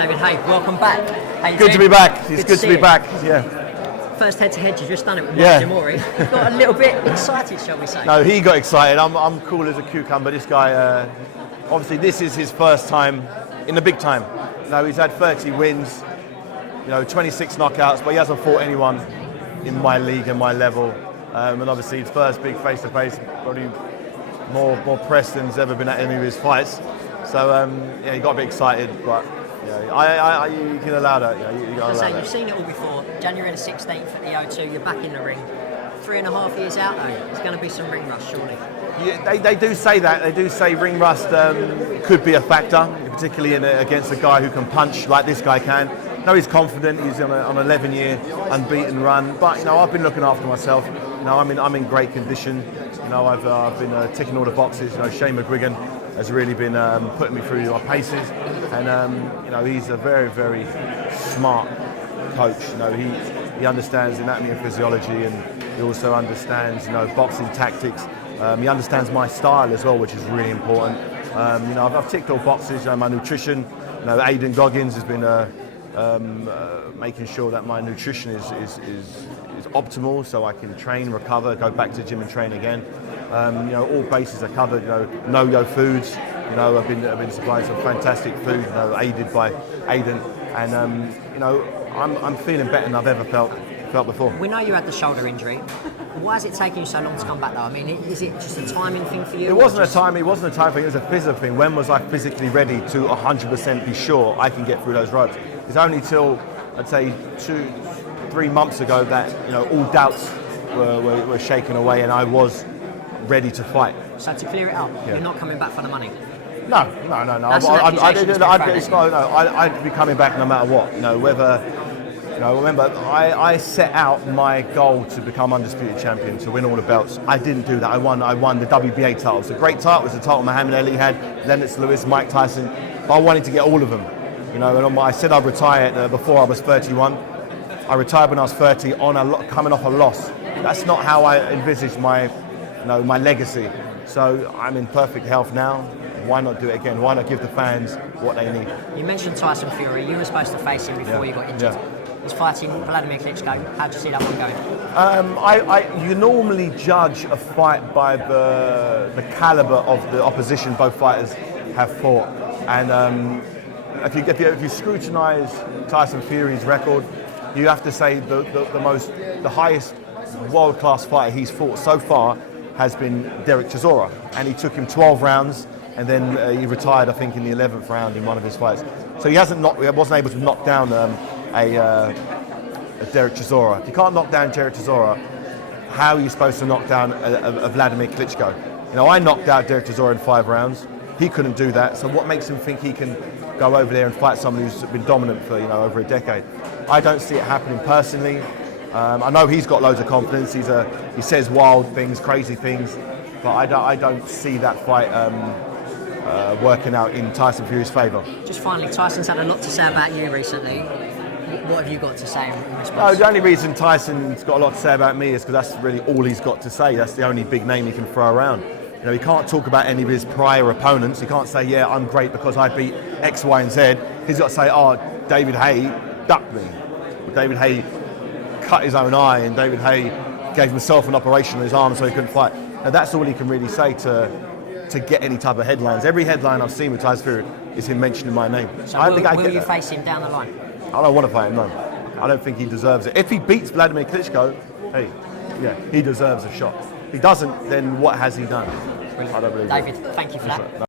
David Haye, welcome back. How you Good doing? to be back. It's good to be you. back. Yeah. First head-to-head, you've just done it with Yeah. Mark de Mori. You've got a little bit excited, shall we say? No, he got excited. I'm cool as a cucumber. This guy, obviously, this is his first time in the big time. No, he's had 30 wins, 26 knockouts, but he hasn't fought anyone in my league and my level. And obviously, his first big face-to-face, probably more press than he's ever been at any of his fights. So he got a bit excited, but you can allow that. You got to allow that. You've seen it all before. January the 16th at the O2, you're back in the ring. 3.5 years out though, there's going to be some ring rust, surely. Yeah, they do say that. They do say ring rust could be a factor, particularly against a guy who can punch like this guy can. No, he's confident. He's on an 11-year unbeaten run. But I've been looking after myself. I'm in great condition. I've been ticking all the boxes. Hayemaker has really been putting me through my paces, and he's a very, very smart coach. He understands anatomy and physiology, and he also understands boxing tactics. He understands my style as well, which is really important. I've ticked all boxes. My nutrition. Aidan Goggins has been making sure that my nutrition is optimal, so I can train, recover, go back to the gym and train again. All bases are covered. No-yo foods. I've been supplying some fantastic food. Aided by Aidan, and I'm feeling better than I've ever felt before. We know you had the shoulder injury. Why is it taking you so long to come back though? I mean, is it just a timing thing for you? It wasn't a time thing, it was a physical thing. When was I physically ready to 100% be sure I can get through those ropes? It's only till, I'd say, 2-3 months ago that all doubts were shaken away and I was ready to fight. So to clear it up, you're not coming back for the money? No. That's an accusation I'd be coming back no matter what. Remember, I set out my goal to become undisputed champion, to win all the belts. I didn't do that. I won the WBA title. It was a great title. It was the title Muhammad Ali had, Lennox Lewis, Mike Tyson. But I wanted to get all of them. And I said I'd retire before I was 31. I retired when I was 30, coming off a loss. That's not how I envisaged my legacy. So I'm in perfect health now. Why not do it again? Why not give the fans what they need? You mentioned Tyson Fury. You were supposed to face him before you got injured. He's fighting Vladimir Klitschko. How do you see that one going? You normally judge a fight by the caliber of the opposition both fighters have fought, and if you scrutinise Tyson Fury's record, you have to say the highest world-class fighter he's fought so far has been Derek Chisora, and he took him 12 rounds, and then he retired, I think, in the 11th round in one of his fights. So he wasn't able to knock down a Derek Chisora. If you can't knock down Derek Chisora, how are you supposed to knock down a Vladimir Klitschko? I knocked out Derek Chisora in 5 rounds. He couldn't do that. So what makes him think he can go over there and fight someone who's been dominant for over a decade? I don't see it happening personally. I know he's got loads of confidence. He says wild things, crazy things, but I don't see that fight working out in Tyson Fury's favour. Just finally, Tyson's had a lot to say about you recently. What have you got to say in response? No, the only reason Tyson's got a lot to say about me is because that's really all he's got to say. That's the only big name he can throw around. He can't talk about any of his prior opponents. He can't say, yeah, I'm great because I beat X, Y, and Z. He's got to say, David Haye ducked me. David Haye cut his own eye, and David Haye gave himself an operation on his arm so he couldn't fight. Now that's all he can really say to get any type of headlines. Every headline I've seen with Tyson Fury is him mentioning my name. So will you face him down the line? I don't want to fight him, no. I don't think he deserves it. If he beats Vladimir Klitschko, he deserves a shot. If he doesn't, then what has he done? Brilliant. I don't believe David, thank you for that.